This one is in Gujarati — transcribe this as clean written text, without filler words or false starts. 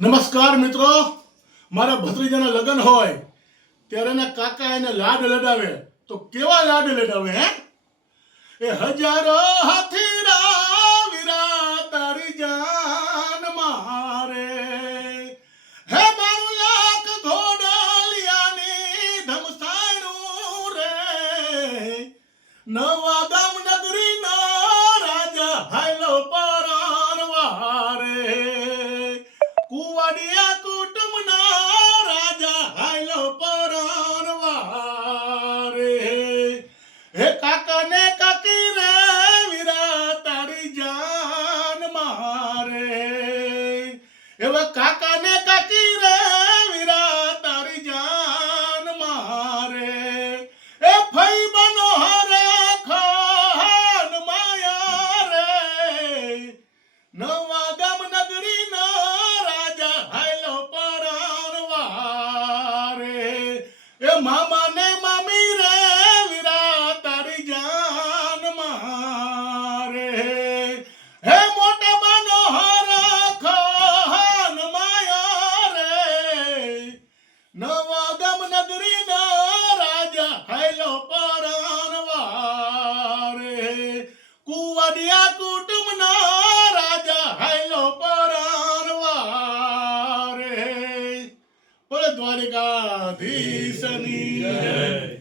નમસ્કાર મિત્રો, મારા ભત્રીજાના લગ્ન હોય ત્યારે એના કાકા એને લાડ લડાવે તો કેવા લાડ લડાવે હે? એ હજારો હાથીરા વીરા તારી જાન મારે, હે 12 લાખ ઘોડાલિયાની ધમસાણું રે, નવા ગામ નગરી નો રાજા હાયલો પરાણવારે, કુવાડિયા કુટુંબના રાજા હાયલો પરાણવારે, હે કાકા ને કાકી રે વીરા તારી જાન મારે, એવા કાકા ને કાકી રે વીરા તારી જાન મારે, એ ફઈ બનો હરે ખાન માયા રે, નવા ગામ નગરી નો રાજા હાયલો પરાણવારે, એ મામા ને મામી રે વીરા તારી જાન મારે, હે મોટે બનો હરા ખાન માયા રે, નવા ગામ નગરી નો રાજા હાયલો પરાણવારે, કુવાડિયા કુટુંબનો રાજા હાયલો પરાણવારે, બોલે દ્વારિકાધીશની જય.